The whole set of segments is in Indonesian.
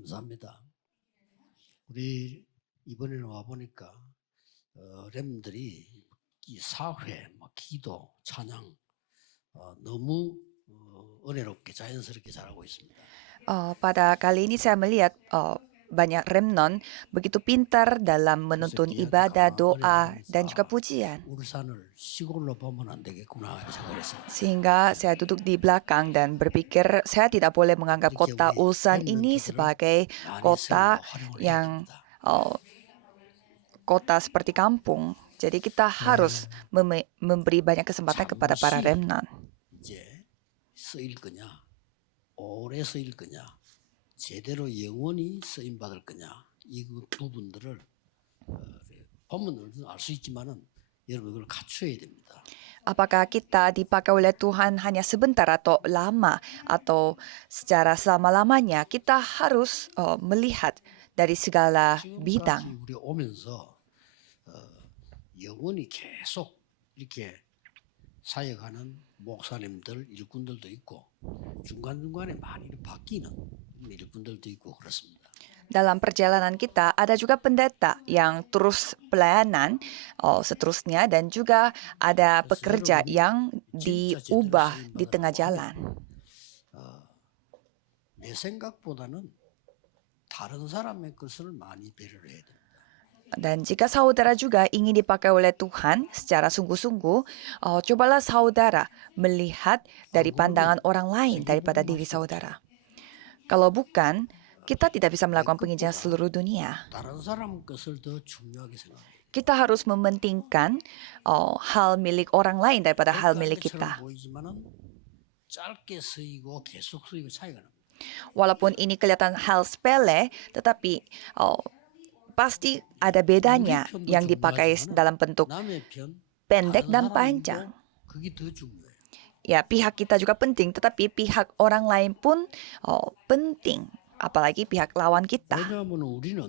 감사합니다. 우리 이번에는 와 보니까 렘들이 이 사회, 기도, 찬양 너무 은혜롭게 자연스럽게 잘하고 있습니다. Pada kali ini saya melihat banyak remnon begitu pintar dalam menuntun ibadah, doa, dan juga pujian. 울산을 시골로 보면 안 되겠구나 이렇게 생각했어요. Sehingga saya duduk di belakang dan berpikir saya tidak boleh menganggap 이렇게 kota 우리 Ulsan ini 렘넌트들을 sebagai 많이 kota 세우고 활용을 해야 yang 됩니다. kota seperti kampung. Jadi kita harus memberi banyak kesempatan kepada para 잠시 remnon. 이제 쓰일 거냐, 오래 쓰일 거냐, 제대로 영원히 쓰임 받을 거냐 이 부분들을 보면 알 수 있지만은 여러분 이걸 갖춰야 됩니다. Apakah kita dipakai oleh Tuhan hanya sebentar atau lama atau secara selama-lamanya? Kita harus melihat dari segala bidang. 지금까지 우리 오면서 영원히 계속 이렇게 사역하는 목사님들, 일꾼들도 있고 중간중간에 많이 바뀌는 일꾼들도 있고 그렇습니다. Dalam perjalanan kita ada juga pendeta yang terus pelayanan seterusnya dan juga ada pekerja yang diubah di tengah jalan. 내 생각보다는 다른 사람의 것을 많이 배려를 해야 됩니다. Dan jika saudara juga ingin dipakai oleh Tuhan secara sungguh-sungguh, cobalah saudara melihat dari pandangan orang lain daripada diri saudara. Kalau bukan, kita tidak bisa melakukan penginjilan seluruh dunia. 다른 사람 것을 더 중요하게 생각해요. Kita harus mementingkan hal milik orang lain daripada hal milik kita. 보이지만은 짧게 쓰이고 계속 쓰이고 차이가 납니다. Walaupun ini kelihatan hal sepele, tetapi pasti ada bedanya yang dipakai dalam bentuk 남의 편, pendek 다른 dan 사람도 panjang. 그게 더 중요해요. Ya, pihak kita juga penting, tetapi pihak orang lain pun penting, apalagi pihak lawan kita. 왜냐하면 우리는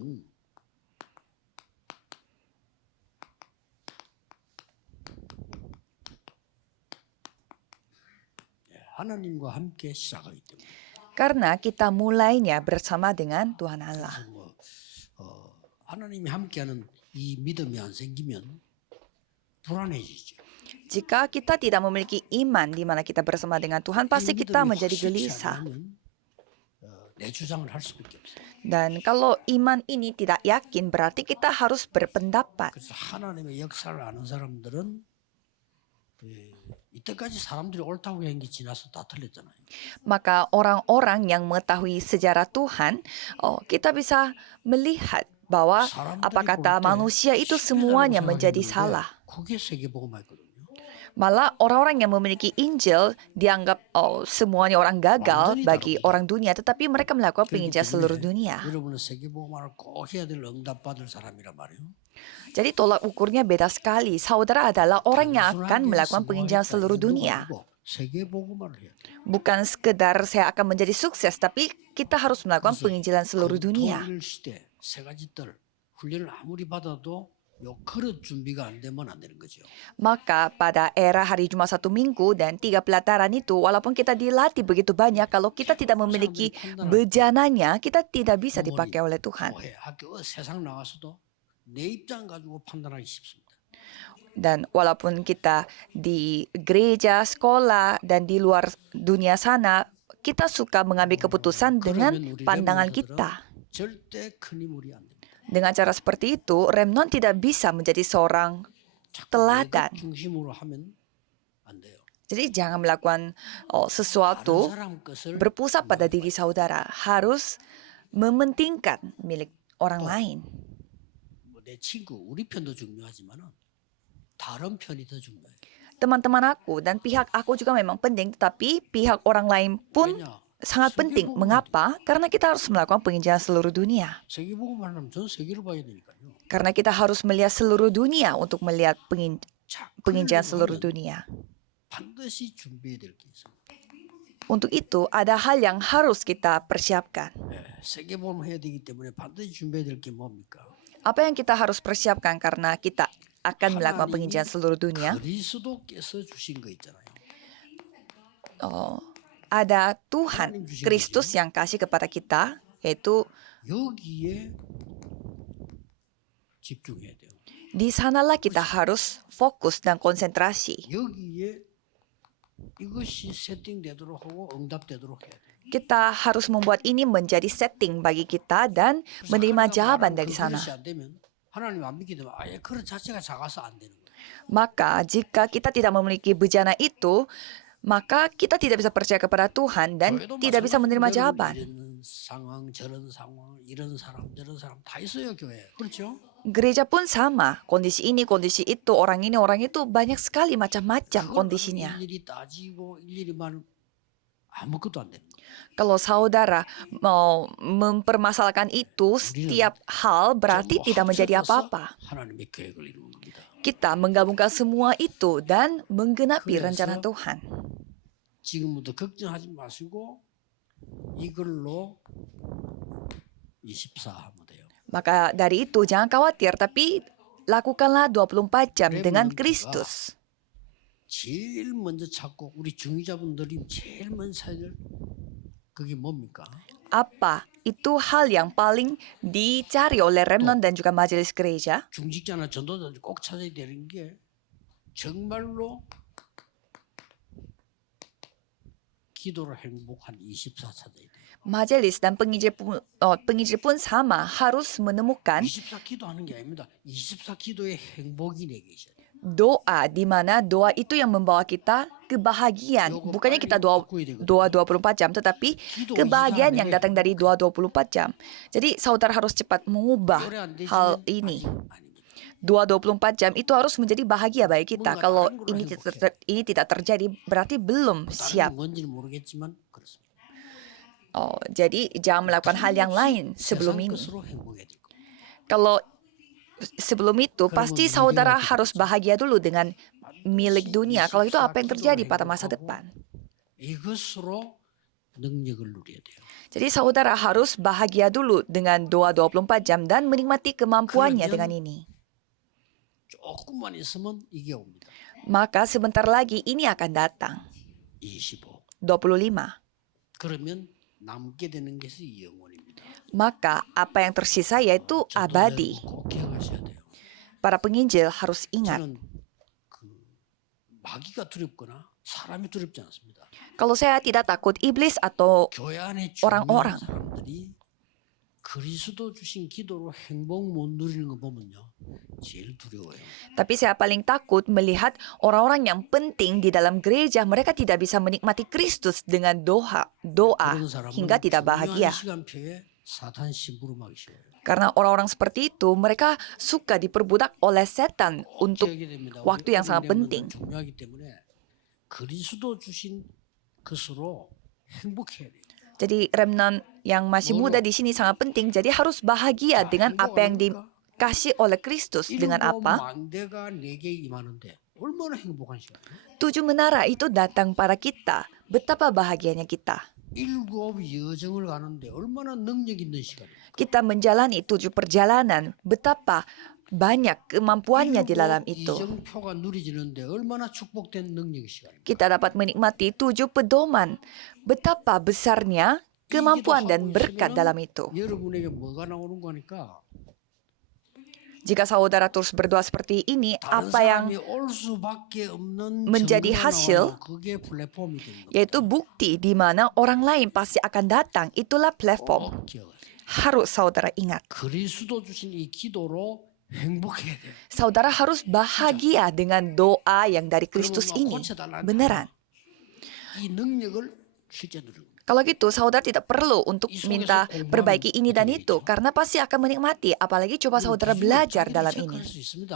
하나님과 함께 시작하기 때문에 Karena kita mulainya bersama dengan Tuhan Allah. 그래서 하나님이 함께하는 이 믿음이 안 생기면 불안해지죠. Jika kita tidak memiliki iman di mana kita bersama dengan Tuhan, pasti kita menjadi gelisah. 내 주장을 할 수밖에 없어요. Dan kalau iman ini tidak yakin, berarti kita harus berpendapat. 그래서 하나님의 역사를 아는 사람들은 이때까지 사람들이 옳다고 한 게 지나서 다 틀렸잖아요. Maka orang-orang yang mengetahui sejarah Tuhan, kita bisa melihat bahwa apa kata manusia itu semuanya menjadi salah. 그게 세계복음화였거든요. Malah orang-orang yang memiliki Injil dianggap semuanya orang gagal bagi orang dunia, tetapi mereka melakukan penginjilan seluruh dunia. 여러분은 세계복음화를 꼭 해야 될 응답받을 사람이란 말이에요. Jadi tolak ukurnya beda sekali. Saudara adalah orang yang akan melakukan penginjilan seluruh dunia. 세계복음화를 해야 돼요. Bukan sekedar saya akan menjadi sukses, tapi kita harus melakukan penginjilan seluruh dunia. 통일 시대 세 가지 뜰 훈련을 아무리 받아도 요 그릇 준비가 안 되면 안 되는 거죠. Maka pada era hari Jumat 1 minggu dan 3 pelataran itu, walaupun kita dilatih begitu banyak, kalau kita tidak memiliki bejananya, kita tidak bisa dipakai oleh Tuhan. 교회, 학교, 세상 나가서도 내 입장 가지고 판단하기 쉽습니다. Dan walaupun kita di gereja, sekolah, dan di luar dunia sana, kita suka mengambil keputusan dengan pandangan kita. 절대 큰 인물이 안 됩니다. Dengan cara seperti itu, remnon tidak bisa menjadi seorang teladan. 중심으로 하면 안 돼요. Jadi jangan melakukan sesuatu 다른 사람 것을 berpusat pada diri saudara. Harus mementingkan milik orang lain. 내 친구, 우리 편도 중요하지만은 다른 편이 더 중요해요. Teman-teman aku dan pihak aku juga memang penting, tetapi pihak orang lain pun 왜냐? sangat penting. Mengapa? Karena kita harus melakukan penginjilan seluruh dunia. 세계복음을 하려면 전 세계를 봐야 되니까요. Karena kita harus melihat seluruh dunia untuk melihat 자, penginjilan 그러려고 seluruh 하면 dunia. 반드시 준비해야 될 게 있습니다. Untuk itu, ada hal yang harus kita persiapkan. 세계복음 해야 되기 때문에 반드시 준비해야 될 게 뭡니까? Apa yang kita harus persiapkan karena kita akan melakukan penginjilan seluruh dunia? 그리스도께서 주신 거 있잖아요. Ada Tuhan Kristus yang kasih kepada kita yaitu 여기에 집중해야 돼요. di sanalah kita harus fokus dan konsentrasi. 여기에 이것이 세팅되도록 하고 응답되도록 해야 돼요. Kita harus membuat ini menjadi setting bagi kita dan 그래서 menerima 하나님과 jawaban 말하는 dari 그 sana. 그릇이 안 되면 하나님 안 믿게 되면 아예 그릇 자체가 작아서 안 되는 거예요. Maka jika kita tidak memiliki bejana itu, maka kita tidak bisa percaya kepada Tuhan dan 교회도 tidak bisa menerima 마찬가지입니다. jawaban. 이런 상황 저런 상황 이런 사람 저런 사람 다 있어요 교회. 그렇죠? Gereja pun sama, kondisi ini, kondisi itu, orang ini, orang itu, banyak sekali macam-macam 그걸 kondisinya. 일일이 따지고 일일이 말 아무것도 안 되는 거예요. Kalau saudara mau mempermasalahkan itu, setiap hal berarti 전부 tidak menjadi 합쳐져서 apa-apa. 하나님의 계획을 이루는 겁니다. Kita menggabungkan semua itu dan menggenapi 그래서 rencana Tuhan. 지금부터 걱정하지 마시고 이걸로 24 하면 돼요. Maka dari itu jangan khawatir, tapi lakukanlah 24 jam dengan 렘넌트가 Kristus. 제일 먼저 찾고 우리 중위자분들이 제일 먼저 찾아야 될 그게 뭡니까? Apa? Itu hal yang paling dicari oleh remnon dan juga majelis gereja. 중직자나 전도자들 꼭 찾아야 되는 게 정말로 기도로 행복한 24 찾아야 돼요. Majelis dan penginjil pun sama, harus menemukan 24 기도하는 게 아닙니다. 24 기도의 행복이 내게 있어요. doa, di mana doa itu yang membawa kita kebahagiaan. Bukannya kita doa 24 jam, tetapi kebahagiaan yang datang dari doa 24 jam. Jadi saudara harus cepat mengubah 노래 안 hal 되시면 ini. 아닙니다. Doa 24 jam itu harus menjadi bahagia bagi kita. Kalau ini tidak terjadi, berarti belum 다른 게 siap. 뭔지는 모르겠지만 그렇습니다. Jadi jangan melakukan hal yang lain sebelum 세상 ini. 것으로 행복해야 될 겁니다. Kalau sebelum itu, pasti saudara harus bahagia dulu dengan milik dunia. Kalau itu apa yang terjadi pada masa depan? 이것으로 능력을 누려야 돼요. Jadi saudara harus bahagia dulu dengan doa 24 jam dan menikmati kemampuannya dengan ini. 조금만 있으면 이게 옵니다. Maka sebentar lagi ini akan datang. 25. 25. 그러면 남게 되는 것이 영원입니다. Maka apa yang tersisa yaitu abadi. 전도자는 꼭 기억하셔야 돼요. Para penginjil harus ingat. 저는 그 마귀가 두렵거나 사람이 두렵지 않습니다. Kalau saya tidak takut iblis atau 교회 안에 orang-orang. 중요한 사람들이 그리스도 주신 기도로 행복 못 누리는 거 보면요. 제일 두려워요. tapi saya paling takut melihat orang-orang yang penting di dalam gereja, mereka tidak bisa menikmati Kristus dengan doa 그런 사람은 hingga tidak bahagia. 중요한 시간표에 사탄 심부름하기 쉬워요. Karena orang-orang seperti itu, mereka suka diperbudak oleh setan untuk 기억해야 됩니다. waktu yang sangat penting. 중요하기 때문에 그리스도 주신 것으로 행복해야 돼요. Jadi remnant yang masih muda di sini sangat penting. Jadi harus bahagia dengan apa yang dikasih oleh Kristus. Dengan apa? 만대가 내게 임하는데 얼마나 행복한 시간이에요. 7 menara itu datang pada kita. Betapa bahagianya kita. 7 여정을 가는데 얼마나 능력 있는 시간이에요. Kita menjalani 7 perjalanan. Betapa banyak kemampuannya di dalam itu. 이정표가 누리지는데 얼마나 축복된 능력의 시간이에요. Kita dapat menikmati 7 pedoman. Betapa besarnya kemampuan dan berkat dalam itu. 여러분에게 뭐가 나오는 거니까 Jika saudara terus berdoa seperti ini, 다른 apa yang 사람이 올 수밖에 없는 menjadi 증거가 hasil, 나와요. 그게 플랫폼이 되는 겁니다. yaitu bukti di mana orang lain pasti akan datang. Itulah platform. 꼭 기억하세요. Harus saudara ingat. 그리스도 주신 이 기도로 행복해야 돼요. Saudara harus bahagia dengan doa yang dari Kristus 그러면 막 ini. 고쳐달라는 Beneran. 이 능력을 실제 누리는 겁니다. Kalau gitu, saudara tidak perlu untuk minta perbaiki ini dan itu. Karena pasti akan menikmati. Apalagi coba saudara belajar dalam ini. 체크할 수 있습니다.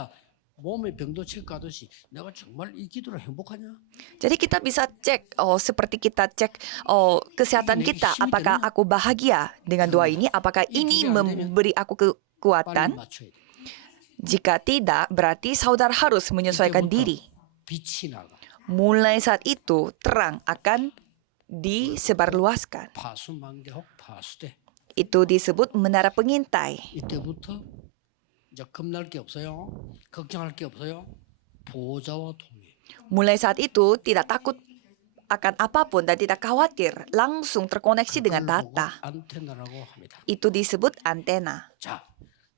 몸의 병도 체크하듯이 내가 정말 이 기도로 행복하냐? Jadi kita bisa cek, seperti kita cek kesehatan kita. Apakah aku bahagia dengan doa ini? Apakah ini memberi aku 빨리 kekuatan? 맞춰야 돼. Jika tidak, berarti saudara harus menyesuaikan diri. 빛이 나가. Mulai saat itu, terang akan disebarluaskan. 파수망대혹 파수대. Itu disebut menara pengintai. 이때부터 이제 겁날 게 없어요. 걱정할 게 없어요. 보호자와 통해. Mulai saat itu, tidak takut akan apapun dan tidak khawatir, langsung terkoneksi dengan 그걸 보고 data. 안테나라고 합니다. Itu disebut antena. 자,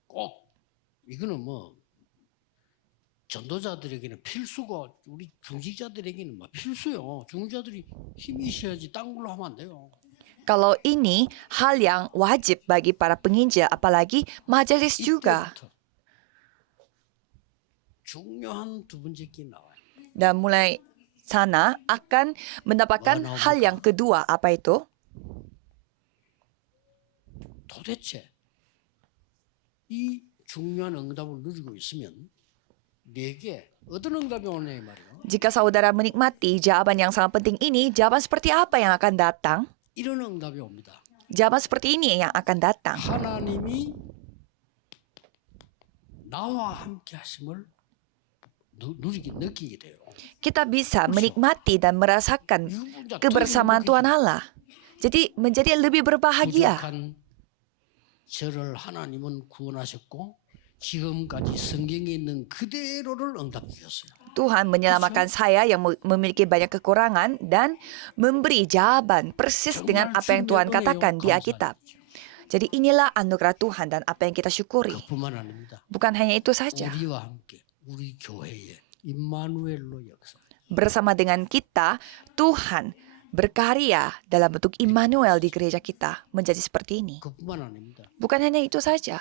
꼭 이거는 뭐 전도자들에게는 필수고 우리 중직자들에게는 뭐 필수요. 중직자들이 힘이 있어야지 딴 걸로 하면 안 돼요. Kalau ini hal yang wajib bagi para penginjil, apalagi majelis juga. 이때부터 중요한 두 번째 게 나와요. Dan mulai sana akan mendapatkan hal yang kedua. Apa itu? 도대체 이 중요한 응답을 누리고 있으면 내게 어떤 응답이 오냐 이 말이에요. Jika saudara menikmati jawaban yang sangat penting ini, jawaban seperti apa yang akan datang? 이런 응답이 옵니다. Jawaban seperti ini yang akan datang. 하나님이 나와 함께 하심을 느끼게 돼요. Kita bisa menikmati dan merasakan kebersamaan Tuhan Allah. Jadi menjadi lebih berbahagia. 부족한 저를 하나님은 구원하셨고 지금까지 성경에 있는 그대로를 응답해 주셨어요. Tuhan menyelamatkan saya yang memiliki banyak kekurangan dan memberi jawaban persis dengan apa yang Tuhan katakan di Alkitab. Jadi inilah anugerah Tuhan dan apa yang kita syukuri. 그뿐만 아닙니다. Bukan hanya itu saja. 우리와 함께 우리 교회에 임마누엘로 역사. Bersama dengan kita, Tuhan berkarya dalam bentuk Immanuel di gereja kita menjadi seperti ini. 그뿐만 아닙니다. Bukan hanya itu saja.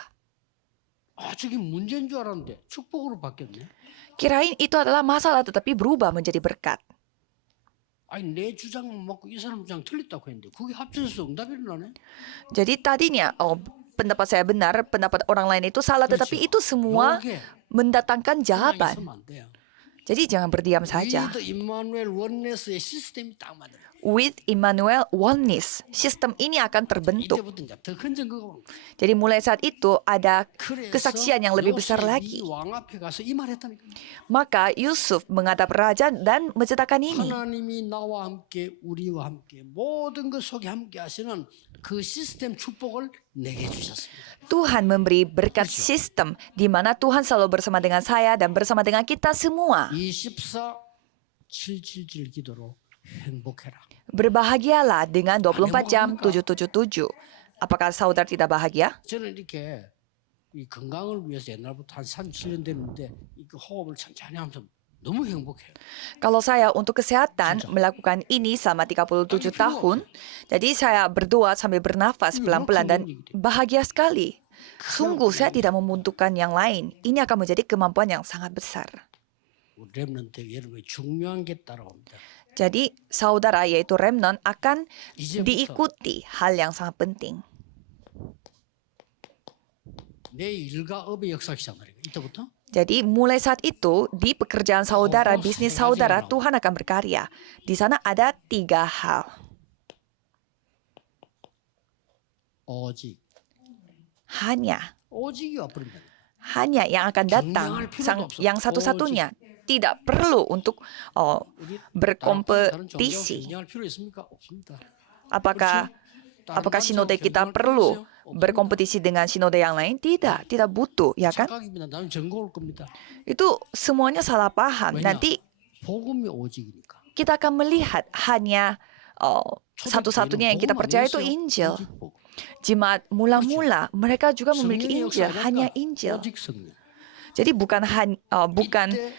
아, 저게 문제인 줄 알았는데 축복으로 바뀌었네. Kirain itu adalah masalah tetapi berubah menjadi berkat. 아니 내 주장만 먹고 이 사람 주장 틀렸다고 했는데 그게 합쳐서 응답이 일어나네. Jadi tadinya, pendapat saya benar, pendapat orang lain itu salah, tetapi itu semua 요게 mendatangkan 가만히 jawaban. 있으면 안 돼요. Jadi jangan berdiam saja. 위드 임마누엘 원네스의 시스템이 딱 맞아요. With Immanuel Oneness, sistem ini akan terbentuk. 이때부터 이제 더 큰 증거가 옵니다. Jadi mulai saat itu ada 그래서 kesaksian yang lebih besar 요셉이 lagi. 왕 앞에 가서 이 말했다니까. Maka Yusuf menghadap raja dan menceritakan ini. 하나님이 나와 함께 우리와 함께 모든 것 속에 함께 하시는 그 시스템 축복을 내게 주셨습니다. Tuhan memberi berkat sistem di mana Tuhan selalu bersama dengan saya dan bersama dengan kita semua. 24/777 기도로 행복해라. Berbahagialah dengan 24 jam 777. Apakah saudara tidak bahagia? 저는 이렇게 이 건강을 위해서 옛날부터 한 37년 됐는데 이 호흡을 천천히 하면서 너무 행복해요. Kalau saya untuk kesehatan melakukan ini selama 37 tahun, jadi saya berdoa sambil bernafas pelan-pelan dan bahagia sekali. Sungguh saya tidak membutuhkan yang lain. Ini akan menjadi kemampuan yang sangat besar. 우리 렘넌트 여러분이 중요한 게 따라옵니다. Jadi saudara yaitu remnant akan 이제부터 diikuti hal yang sangat penting. 내 일과 업의 역사 시작하는 거예요. 이때부터 Jadi mulai saat itu di pekerjaan saudara, bisnis saudara, Tuhan akan berkarya. Di sana ada 3 hal. 오직 오직이 와버린다. Hanya yang akan datang, yang satu-satunya. Tidak perlu untuk 우리 berkompetisi. 경쟁할 필요 있습니까? 없습니다. Apakah sinode kita perlu berkompetisi dengan sinode yang lain? Tidak butuh, ya kan? 착각입니다. 나는 전거 올 겁니다. Itu semuanya salah paham. 왜냐? Nanti 복음이 오직이니까. kita akan melihat hanya satu-satunya yang kita percaya itu Injil. Jemaat mula-mula mereka juga memiliki Injil, hanya Injil. 오직 성령. Jadi bukan 이때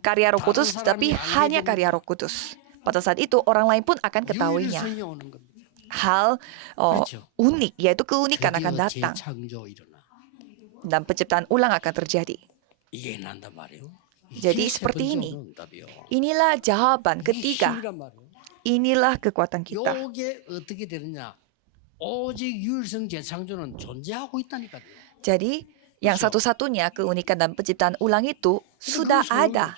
karya Roh Kudus, tapi hanya karya Roh Kudus. Pada saat itu orang lain pun akan ketahuinya. 유일성이 오는 겁니다. Hal unik, yaitu keunikan akan 드디어 datang 재창조 일어나. dan penciptaan ulang akan terjadi. 이게 난단 말이에요. Jadi 이게 세 seperti 번째 ini. 응답이요. Inilah jawaban 이게 ketiga. 힘이란 말이에요. Inilah kekuatan kita. 요게 어떻게 되느냐? 오직 유일성 재창조는 존재하고 있다니까요. Jadi yang satu-satunya keunikan dan penciptaan ulang itu sudah ada,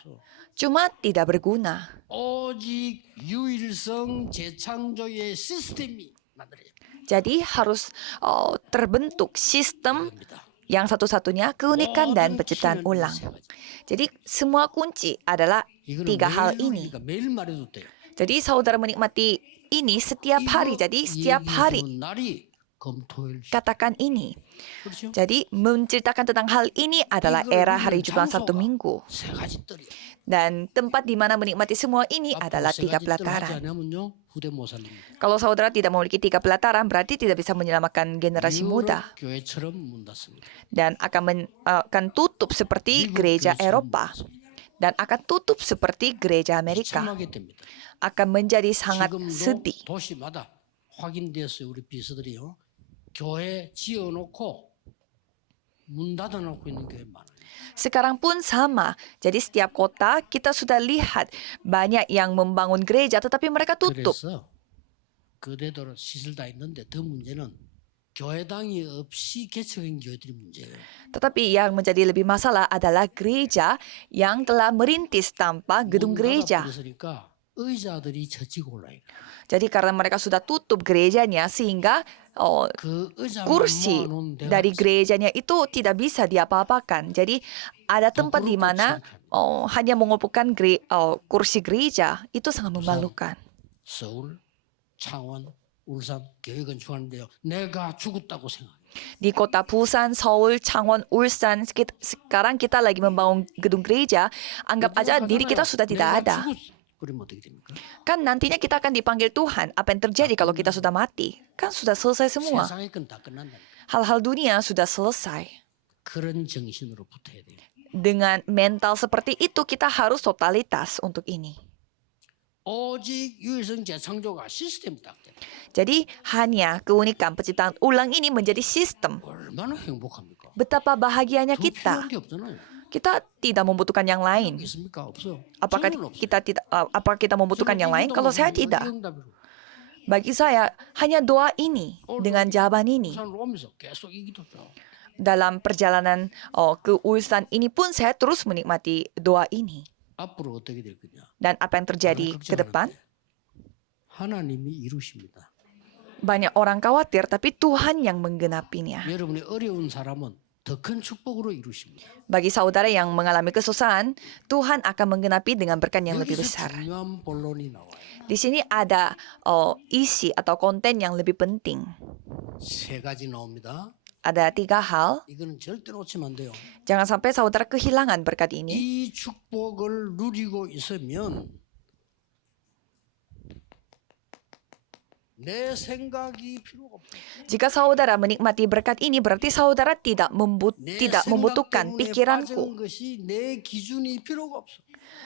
cuma tidak berguna. 오직 유일성 재창조의 시스템이 만들어야 Jadi harus terbentuk sistem 됩니다. yang satu-satunya keunikan dan penciptaan ulang. Jadi semua kunci adalah 3 hal ini. 매일 말해도 돼요. Jadi saudara menikmati ini setiap hari. Jadi setiap hari 날이 금토일 katakan ini. 그렇죠? Jadi menceritakan tentang hal ini adalah era hari Jumat Sabtu Minggu. 세 가지 뜰이야. Dan tempat di mana menikmati semua ini 앞으로 adalah 세 3 가지 뜰 하지 pelataran. 않으면요 후대 못 살립니다. Kalau saudara tidak memiliki 3 pelataran, berarti tidak bisa menyelamatkan generasi muda. 유럽 교회처럼 문 닫습니다. Dan akan tutup seperti 미국 gereja 교회처럼 Eropa. 문 닫습니다. Dan akan tutup seperti gereja Amerika. 비참하게 됩니다. Akan menjadi sangat 지금도 sedih. 도시마다 확인되었어요. 우리 비서들이요. 교회 지어놓고 문 닫아놓고 있는 교회 많아요. Sekarang pun sama. Jadi setiap kota kita sudah lihat banyak yang membangun gereja tetapi mereka tutup. 그래서 그대로 시설 다 있는데 더 문제는 교회당이 없이 개척한 교회들이 문제예요. Tetapi yang menjadi lebih masalah adalah gereja yang telah merintis tanpa gedung gereja. 그러니까 의자들이 젖히고 올라요. Jadi karena mereka sudah tutup gerejanya sehingga 그 의자만 kursi 모아놓은 데가 dari 있어요. gerejanya itu tidak bisa diapa-apakan. Jadi ada tempat di mana hanya mengumpulkan kursi gereja. Itu sangat memalukan. 서울, 창원, 울산 교회 건축하는데요. 내가 죽었다고 생각해요. Di kota Busan, Seoul, Changwon, Ulsan, sekarang kita lagi membangun gedung gereja. Anggap aja diri kita sudah tidak ada. 그러면 어떻게 됩니까? Kan nantinya kita akan dipanggil Tuhan. Apa yang terjadi kalau kita sudah mati? Kan sudah selesai semua. 세상의 건 다 끝난다니까. Hal-hal dunia sudah selesai. 그런 정신으로 붙어야 돼요. Dengan mental seperti itu kita harus totalitas untuk ini. 오직 유일성 재창조가 시스템 딱 돼. Jadi hanya keunikan penciptaan ulang ini menjadi sistem. 얼마나 행복합니까? Betapa bahagianya 더 kita. 필요한 게 없잖아요. Kita tidak membutuhkan yang lain. 있습니까? 없어요. Apakah 저는 없어요. apakah kita membutuhkan yang lain? Kalau saya tidak. Bagi saya hanya doa ini dengan jawaban ini. 부산으로 오면서 계속 이 기도죠. Dalam perjalanan ke Ulsan ini pun saya terus menikmati doa ini. 앞으로 어떻게 될 거냐? Dan apa yang terjadi ke depan? 하나님이 이루십니다. Banyak orang khawatir, tapi Tuhan yang menggenapinya. 여러분의 어려운 사람은 더 큰 축복으로 이루십니다. Bagi saudara yang mengalami kesusahan, Tuhan akan menggenapi dengan berkat yang lebih 여기서 besar. 중요한 본론이 나와요. Di sini ada isi atau konten yang lebih penting. 세 가지 나옵니다. Ada 3 hal. 이거는 절대 놓치면 안 돼요. Jangan sampai saudara kehilangan berkat ini. 이 축복을 누리고 있으면 내 생각이 필요가 없어요. Jika saudara menikmati berkat ini, berarti saudara tidak 내 생각 membutuhkan 때문에 pikiranku. 빠진 것이 내 기준이 필요가 없어.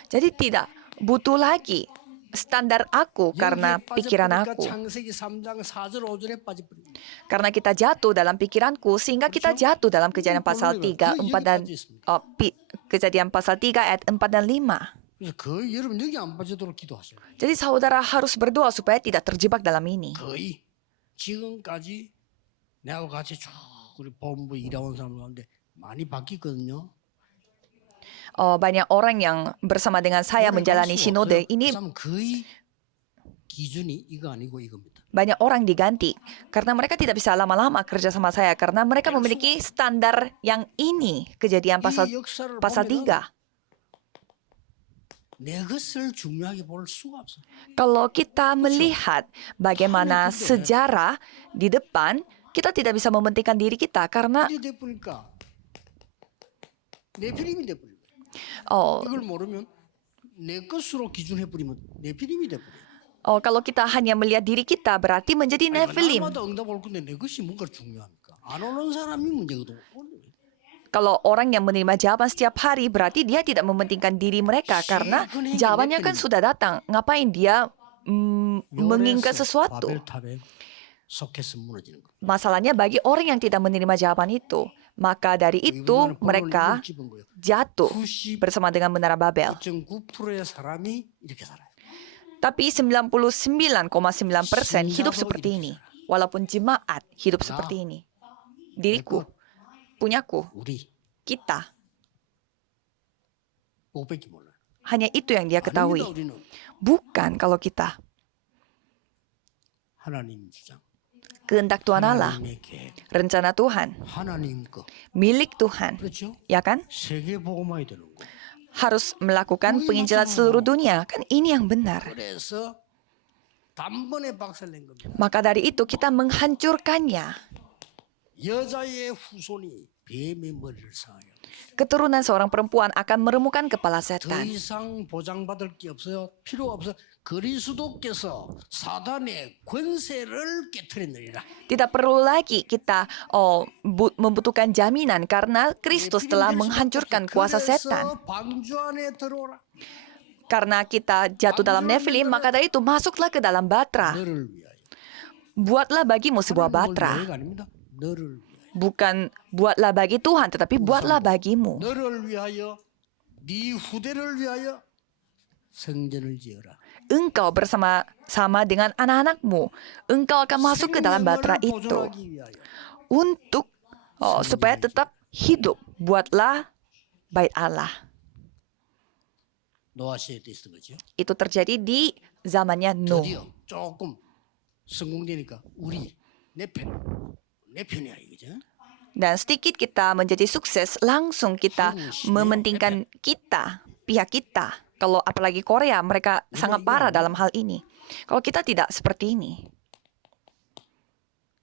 Jadi tidak butuh lagi standar aku karena 여기에 pikiran 빠져버리니까 aku. 창세기 3장 4절 5절에 빠져버립니다. Karena kita jatuh dalam pikiranku, sehingga kita jatuh dalam kejadian pasal 3, 4 dan kejadian pasal 3 ayat 4 dan 5. 그래서 거의 여러분 여기 안 빠지도록 기도하세요. Jadi saudara harus berdoa supaya tidak terjebak dalam ini. 거의 지금까지 내하고 같이 쭉 우리 본부 일해온 사람 가운데 많이 바뀌거든요. Banyak orang yang bersama dengan saya menjalani sinode ini, 거의 기준이 이거 아니고 이겁니다. banyak orang diganti karena mereka tidak bisa lama-lama kerja sama saya karena mereka memiliki standar yang ini. Kejadian pasal 이 역사를 3. 내 것을 중요하게 볼 수가 없어. Kalau kita melihat bagaimana sejarah di depan, kita tidak bisa mementingkan diri kita karena 이래 돼 보니까 내 필임이 돼 버려. oh, 이걸 모르면 내 것으로 기준해 버리면 내 필임이 돼 버려. kalau kita hanya melihat diri kita berarti menjadi Nephilim. 날마다 응답 올 건데 내 것이 뭔가 중요합니까? 안 오는 사람이 문제거든. Kalau orang yang menerima jawaban setiap hari berarti dia tidak mementingkan diri mereka karena jawabannya kan sudah datang. Ngapain dia menginginkan sesuatu? 바벨탑에 속해서 무너지는 거. Masalahnya bagi orang yang tidak menerima jawaban itu, maka dari itu mereka jatuh bersama dengan menara Babel. 9.9%의 사람이 이렇게 살아요. Tapi 99,9% hidup seperti ini. Walaupun jemaat hidup seperti ini. Diriku, punyaku, 우리 kita. 그거밖에 몰라요. Hanya itu yang dia ketahui. 아닙니다, 우리는. Bukan kalau kita. 하나님 주장, Kehendak Tuhan Allah, 하나님의 계획, rencana Tuhan, 하나님 거, milik Tuhan. 그렇죠? Ya kan? 세계 복음화야 되는 거. Harus melakukan penginjilan seluruh dunia. Kan ini yang benar. 그래서 단번에 박살낸 겁니다. Maka dari itu kita menghancurkannya. 여자의 후손이 뱀의 머리를 상하게 합니다. Keturunan seorang perempuan akan meremukkan kepala 더 setan. 이상 보장받을 게 없어요. 필요 없어. 그리스도께서 사단의 권세를 깨뜨렸느니라. Tidak perlu lagi kita membutuhkan jaminan karena Kristus telah menghancurkan kuasa setan. 그래서 방주 안에 들어오라. Karena kita jatuh dalam Nephilim, maka dari itu masuklah ke dalam batra. 너를 위하여. Buatlah bagimu sebuah 하나님을 batra. 위하여가 아닙니다. 너를 위하여. Bukan buatlah bagi Tuhan, tetapi buatlah bagimu. 너를 위하여 네 후대를 위하여 성전을 지어라. Engkau bersama-sama dengan anak-anakmu. Engkau akan masuk ke dalam batra 생명을 itu. 보존하기 위하여. Untuk supaya tetap hidup. Buatlah bait Allah. 노아 시대 때 있었던 거죠. Itu terjadi di zamannya Nuh. 드디어 조금 성공되니까 우리 내 편이야 이거죠. Dan sedikit kita menjadi sukses, langsung kita mementingkan kita, pihak kita. Kalau apalagi Korea, mereka sangat parah dalam hal ini. Kalau kita tidak seperti ini.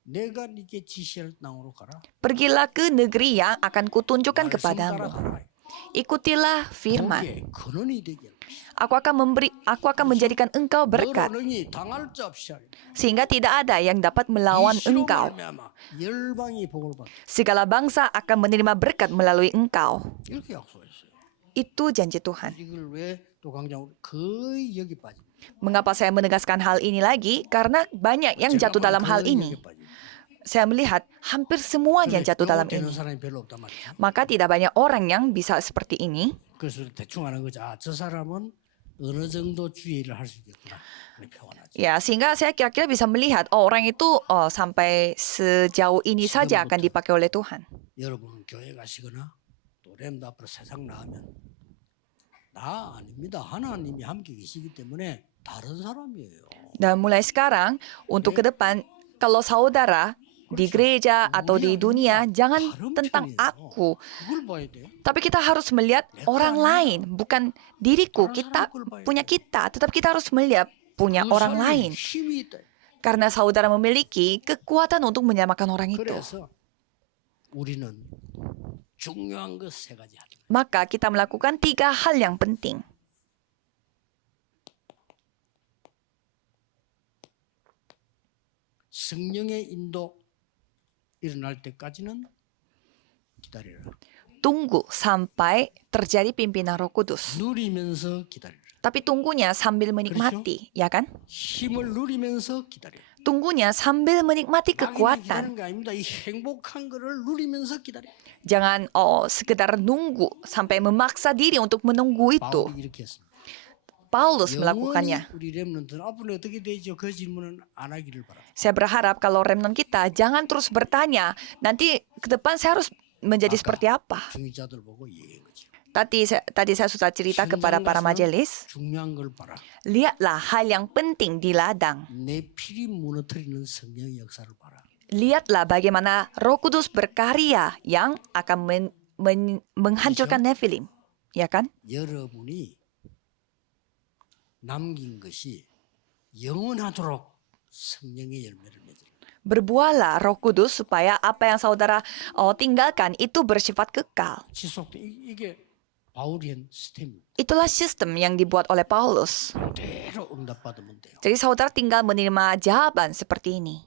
내가 네게 지시할 땅으로 가라. Pergilah ke negeri yang akan kutunjukkan 말씀 kepadamu. 따라가라. Ikutilah firman. 거기에 근원이 되게 하라. Aku akan menjadikan engkau berkat, 너로 능히 당할 자 없이 하리라. sehingga tidak ada yang dapat melawan 이 시로 engkau. 말미암아 열방이 복을 받다. Segala bangsa akan menerima berkat melalui engkau. 이렇게 약속했어요. Itu janji Tuhan. 이걸 왜 또 강조하고 거의 여기 빠집니다. Mengapa saya menegaskan hal ini lagi? Karena banyak yang jatuh dalam hal ini. Saya melihat hampir semua yang jatuh dalam 되는 ini. 사람이 별로 없단 말이죠. Maka tidak banyak orang yang bisa seperti ini. 그래서 대충 하는 거죠. 아, 저 사람은 어느 정도 주의를 할 수 있겠구나. 평안하지. Ya, sehingga saya kira-kira bisa melihat orang itu sampai sejauh ini saja akan dipakai oleh Tuhan. 여러분은 교회 가시거나 또 램도 앞으로 세상 나가면 나 아닙니다. 하나님이 함께 계시기 때문에 다른 사람이에요. Dan mulai sekarang, untuk ke depan, kalau saudara di gereja atau di dunia, jangan tentang aku. 그걸 봐야 돼. Tapi kita harus melihat orang lain, bukan diriku. Kita punya kita, tetap kita harus melihat punya 그 orang 사람에 lain. 힘이 있다. Karena saudara memiliki kekuatan untuk menyamakan orang itu. 그래서 우리는 중요한 것 세 가지 하자. Maka kita melakukan 3 hal yang penting. 성령의 인도 일어날 때까지는 기다리라. Tunggu sampai terjadi pimpinan Roh Kudus. 누리면서 기다리라. Tapi tunggunya sambil menikmati, ya kan? 힘을 누리면서 기다리라. Tunggunya sambil menikmati 기다리는 kekuatan. 게 아닙니다. 이 행복한 거를 누리면서 기다려. Jangan sekedar nunggu sampai memaksa diri untuk menunggu itu. 바울이 이렇게 했습니다. Paulus 영원히 melakukannya. 우리 렘넌트는 앞으로 어떻게 되죠? 그 질문은 안 하기를 바랍니다. Saya berharap kalau remnant kita jangan terus bertanya, nanti ke depan saya harus menjadi seperti apa? 중위자들 보고 얘기한 거죠. Tadi saya sudah cerita kepada para majelis, 중요한 걸 봐라. lihatlah hal yang penting di ladang. 내 피리 무너뜨리는 성령의 역사를 봐라. Lihatlah bagaimana Roh Kudus berkarya yang akan menghancurkan Nephilim. Ya kan? 여러분이 남긴 것이 영원하도록 성령의 열매를 맺으라. Berbuahlah Roh Kudus supaya apa yang saudara tinggalkan itu bersifat kekal. 지속돼. 이게 바울이 한 시스템입니다. Itulah sistem yang dibuat oleh Paulus. 그대로 응답받으면 돼요. Jadi saudara tinggal menerima jawaban seperti ini.